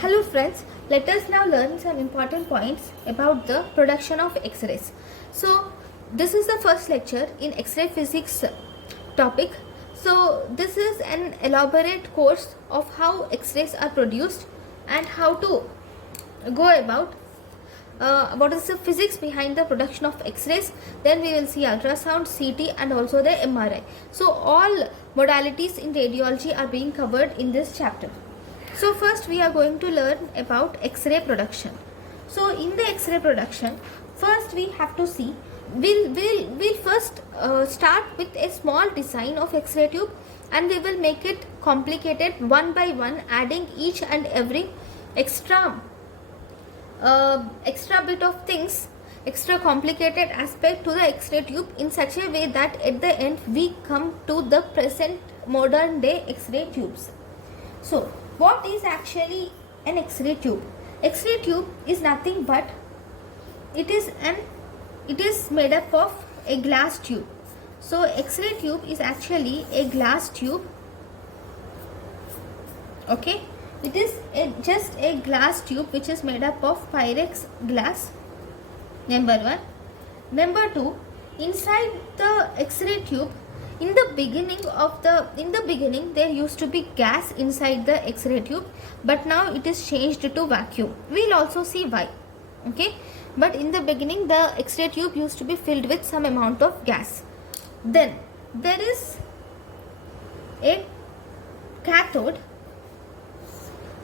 Hello friends, let us now learn some important points about the production of X-rays. So this is the first lecture in X-ray physics topic. So this is an elaborate course of how X-rays are produced and how to go about what is the physics behind the production of X-rays. Then we will see ultrasound, CT and also the MRI. So all modalities in radiology are being covered in this chapter. So first we are going to learn about X-ray production. So in the X-ray production, first we have to see, we'll first start with a small design of X-ray tube, and we will make it complicated one by one, adding each and every extra bit of things, extra complicated aspect to the X-ray tube in such a way that at the end we come to the present modern day X-ray tubes. So what is actually an X-ray tube? X-ray tube is nothing but it is made up of a glass tube. So X-ray tube is actually a glass tube. Okay, it is just a glass tube which is made up of Pyrex glass. Number one. Number two, inside the X-ray tube, in the beginning there used to be gas inside the X-ray tube, but now it is changed to vacuum. We'll also see why. Okay, but in the beginning the X-ray tube used to be filled with some amount of gas. Then there is a cathode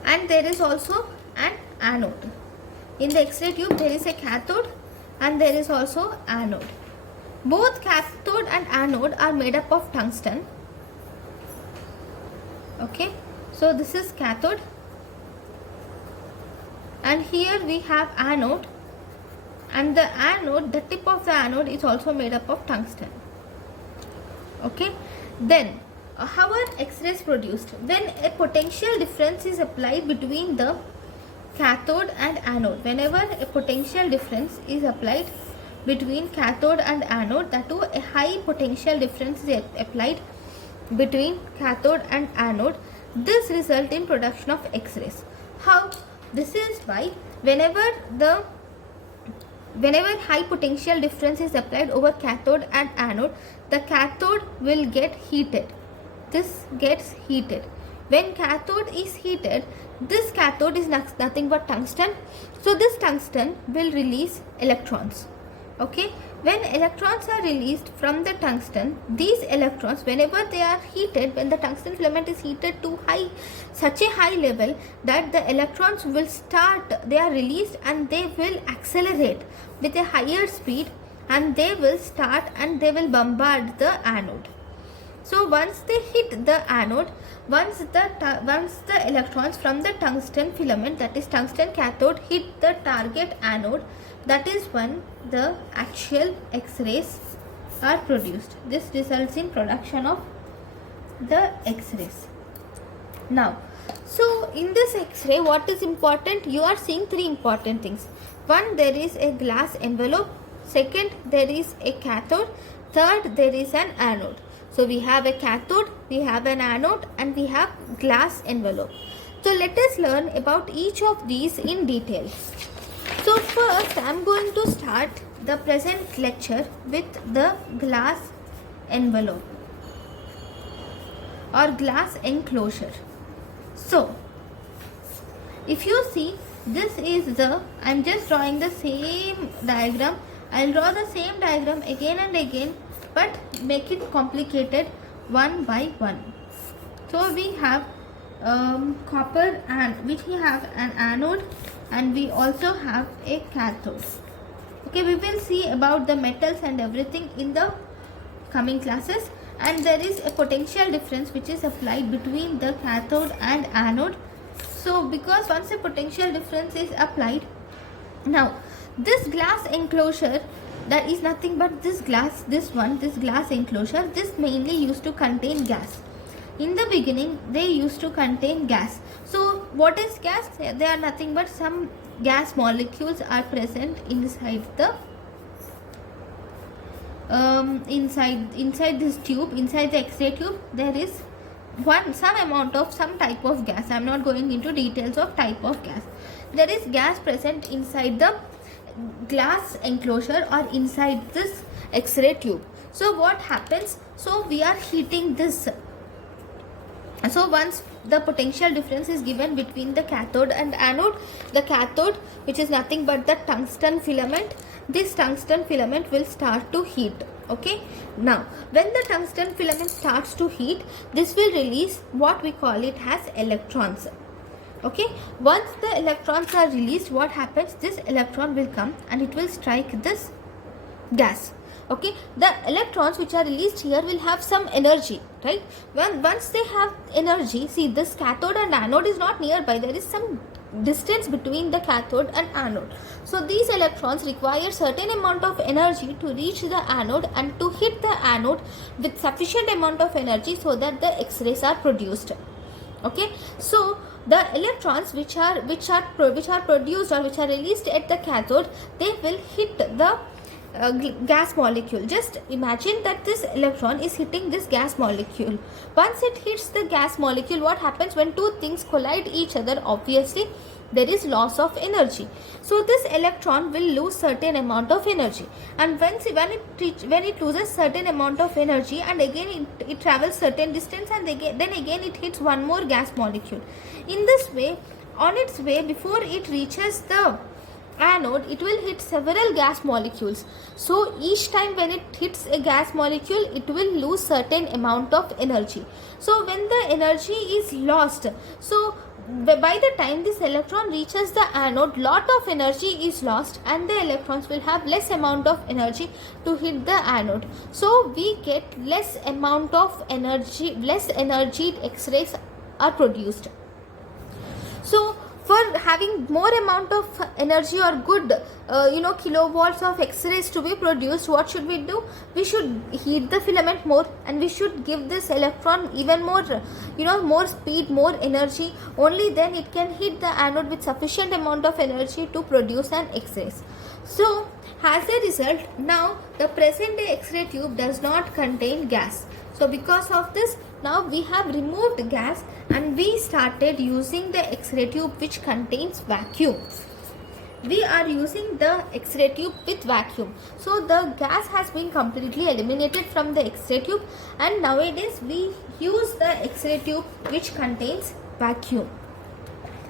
and there is also an anode. In the X-ray tube there is a cathode and there is also anode. Both cathode and anode are made up of tungsten. Okay, so this is cathode and here we have anode, and the tip of the anode is also made up of tungsten. Okay, then how are X-rays produced? When a potential difference is applied between the cathode and anode, whenever a potential difference is applied between cathode and anode, that too a high potential difference is applied between cathode and anode, this results in production of X-rays. How? This is by whenever high potential difference is applied over cathode and anode, the cathode will get heated. This gets heated. When cathode is heated, this cathode is nothing but tungsten. So this tungsten will release electrons. Okay, when electrons are released from the tungsten, these electrons, whenever they are heated, when the tungsten filament is heated to such a high level that the electrons will start, they are released and they will accelerate with a higher speed, and they will start and they will bombard the anode. So once they hit the anode, once the electrons from the tungsten filament, that is tungsten cathode, hit the target anode, that is when the actual X-rays are produced. This results in production of the X-rays. Now, so in this X-ray, what is important? You are seeing three important things. One, there is a glass envelope. Second, there is a cathode. Third, there is an anode. So we have a cathode, we have an anode, and we have glass envelope. So let us learn about each of these in detail. So first I am going to start the present lecture with the glass envelope or glass enclosure. So if you see, this is I am just drawing the same diagram. I will draw the same diagram again and again, but make it complicated one by one. So we have copper, and which we have an anode, and we also have a cathode. Okay, we will see about the metals and everything in the coming classes. And there is a potential difference which is applied between the cathode and anode. So because once a potential difference is applied, now this glass enclosure, that is nothing but this glass enclosure, this mainly used to contain gas. In the beginning they used to contain gas. So what is gas? They are nothing but some gas molecules are present inside the inside this tube, inside the X-ray tube. There is some type of gas. I am not going into details of type of gas. There is gas present inside the glass enclosure or inside this X-ray tube. So what happens? So we are heating this. So once the potential difference is given between the cathode and anode, the cathode, which is nothing but the tungsten filament, this tungsten filament will start to heat. Okay, now when the tungsten filament starts to heat, this will release what we call it as electrons. Okay, once the electrons are released, what happens? This electron will come and it will strike this gas. Okay, the electrons which are released here will have some energy, right? Once they have energy, see, this cathode and anode is not nearby. There is some distance between the cathode and anode. So these electrons require certain amount of energy to reach the anode and to hit the anode with sufficient amount of energy so that the X-rays are produced. Okay, so the electrons which are produced or which are released at the cathode, they will hit the gas molecule. Just imagine that this electron is hitting this gas molecule. Once it hits the gas molecule, what happens when two things collide each other? Obviously there is loss of energy. So this electron will lose certain amount of energy, and when it loses certain amount of energy, and again it travels certain distance, and then again it hits one more gas molecule. In this way, on its way, before it reaches the anode, it will hit several gas molecules. So each time when it hits a gas molecule, it will lose certain amount of energy. So when the energy is lost, so by the time this electron reaches the anode, lot of energy is lost and the electrons will have less amount of energy to hit the anode. So we get less amount of energy, less energy X-rays are produced. So for having more amount of energy or good kilowatts of X-rays to be produced, what should we do? We should heat the filament more, and we should give this electron even more more speed, more energy. Only then it can hit the anode with sufficient amount of energy to produce an X-rays. So as a result, now the present day X-ray tube does not contain gas. So because of this, now we have removed gas and we started using the X-ray tube which contains vacuum. We are using the X-ray tube with vacuum. So the gas has been completely eliminated from the X-ray tube, and nowadays we use the X-ray tube which contains vacuum.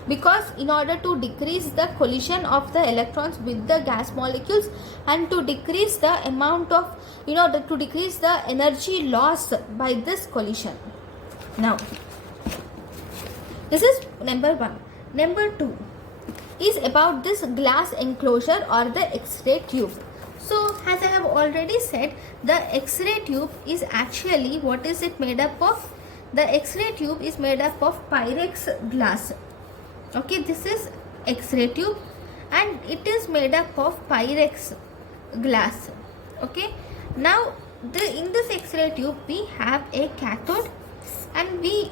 Because in order to decrease the collision of the electrons with the gas molecules and to decrease the amount of to decrease the energy loss by this collision. Now this is number 1. Number 2 is about this glass enclosure or the X-ray tube. So as I have already said, the X-ray tube is actually, what is it made up of? The X-ray tube is made up of Pyrex glass. Okay, this is X-ray tube and it is made up of Pyrex glass. Okay, now in this X-ray tube we have a cathode and we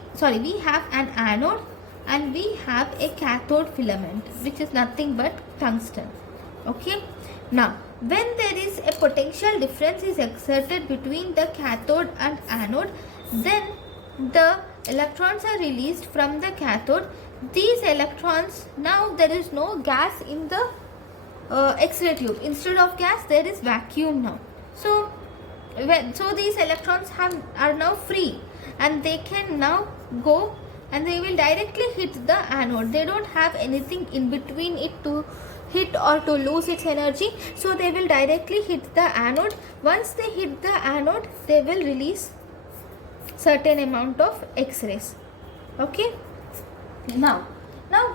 have an anode and we have a cathode filament which is nothing but tungsten. Okay, now when there is a potential difference is exerted between the cathode and anode, then the electrons are released from the cathode. These electrons, now there is no gas in the X-ray tube. Instead of gas, there is vacuum now. So these electrons are now free and they can now go and they will directly hit the anode. They don't have anything in between it to hit or to lose its energy. So they will directly hit the anode. Once they hit the anode, they will release certain amount of X-rays. Okay. Now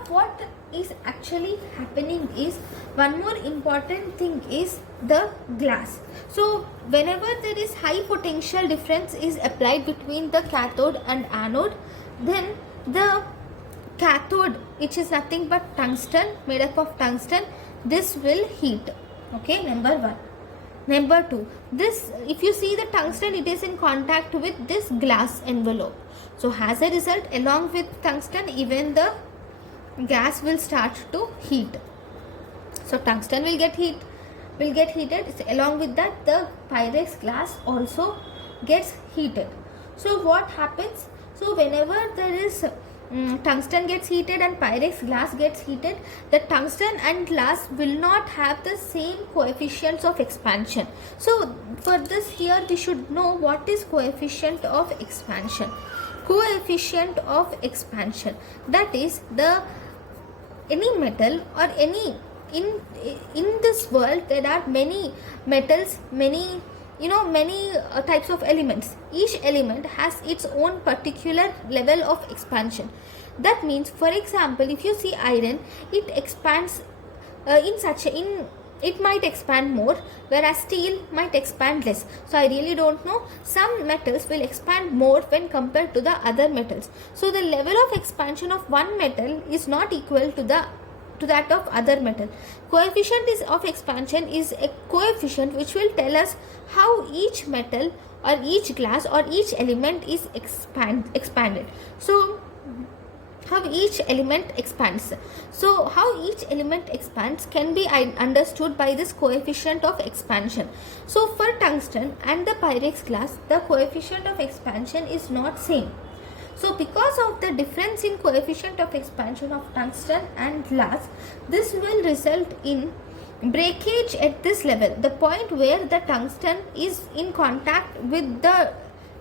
what is actually happening is, one more important thing is the glass. So whenever there is high potential difference is applied between the cathode and anode, then the cathode, which is nothing but tungsten, made up of tungsten, this will heat. Okay, number 1. Number 2, this, if you see the tungsten, it is in contact with this glass envelope. So as a result, along with tungsten, even the gas will start to heat. So tungsten will get heated. Along with that, the Pyrex glass also gets heated. So what happens? So whenever there is tungsten gets heated and Pyrex glass gets heated, the tungsten and glass will not have the same coefficients of expansion. So for this, here we should know what is coefficient of expansion. Coefficient of expansion, that is any metal or any in this world there are many metals, many types of elements. Each element has its own particular level of expansion. That means, for example, if you see iron, it expands it might expand more, whereas steel might expand less. So I really don't know. Some metals will expand more when compared to the other metals. So the level of expansion of one metal is not equal to that of other metal. Coefficient of expansion is a coefficient which will tell us how each metal or each glass or each element is expanded. So how each element expands. So how each element expands can be understood by this coefficient of expansion. So for tungsten and the Pyrex glass, the coefficient of expansion is not same. So because of the difference in coefficient of expansion of tungsten and glass, this will result in breakage at this level. The point where the tungsten is in contact with the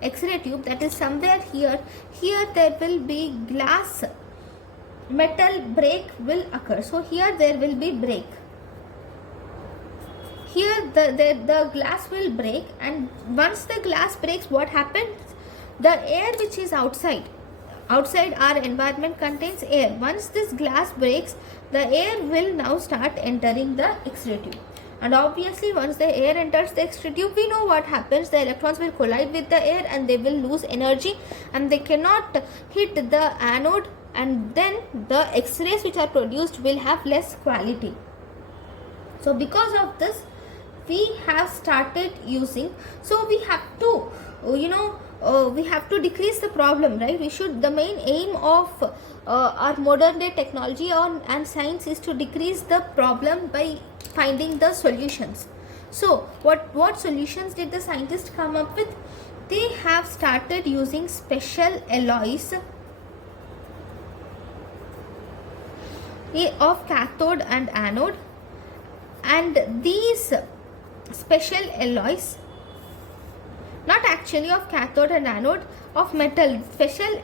X-ray tube, that is somewhere here. Here there will be glass metal break will occur. So here there will be break. Here the glass will break, and once the glass breaks, what happens? The air which is outside our environment contains air. Once this glass breaks, the air will now start entering the X-ray tube. And obviously once the air enters the X-ray tube, we know what happens. The electrons will collide with the air and they will lose energy and they cannot hit the anode, and then the X-rays which are produced will have less quality. So because of this, we have started using, so we have to we have to decrease the problem, right? The main aim of our modern day technology and science is to decrease the problem by finding the solutions. So what solutions did the scientists come up with? They have started using special alloys of cathode and anode, and these special alloys, not actually of cathode and anode, of metal, special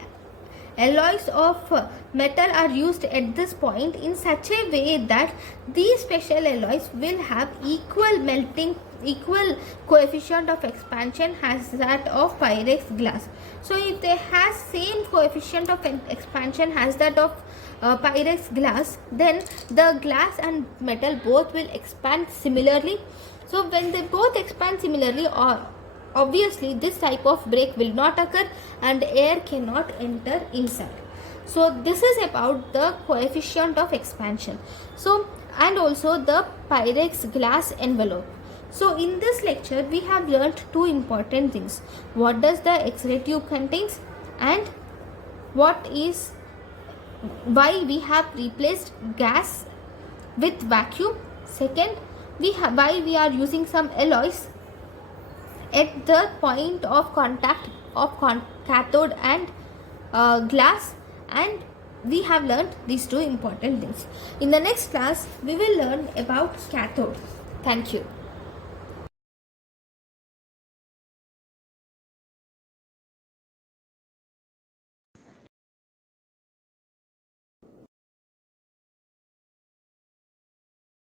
alloys of metal are used at this point in such a way that these special alloys will have equal coefficient of expansion as that of Pyrex glass. So if they have same coefficient of expansion as that of Pyrex glass, then the glass and metal both will expand similarly. So when they both expand similarly, obviously this type of break will not occur and air cannot enter inside. So this is about the coefficient of expansion. So and also the Pyrex glass envelope. So in this lecture we have learnt two important things. What does the X-ray tube contains, and why we have replaced gas with vacuum. Second, why we are using some alloys at the point of contact of cathode and glass, and we have learned these two important things. In the next class we will learn about cathode. Thank you.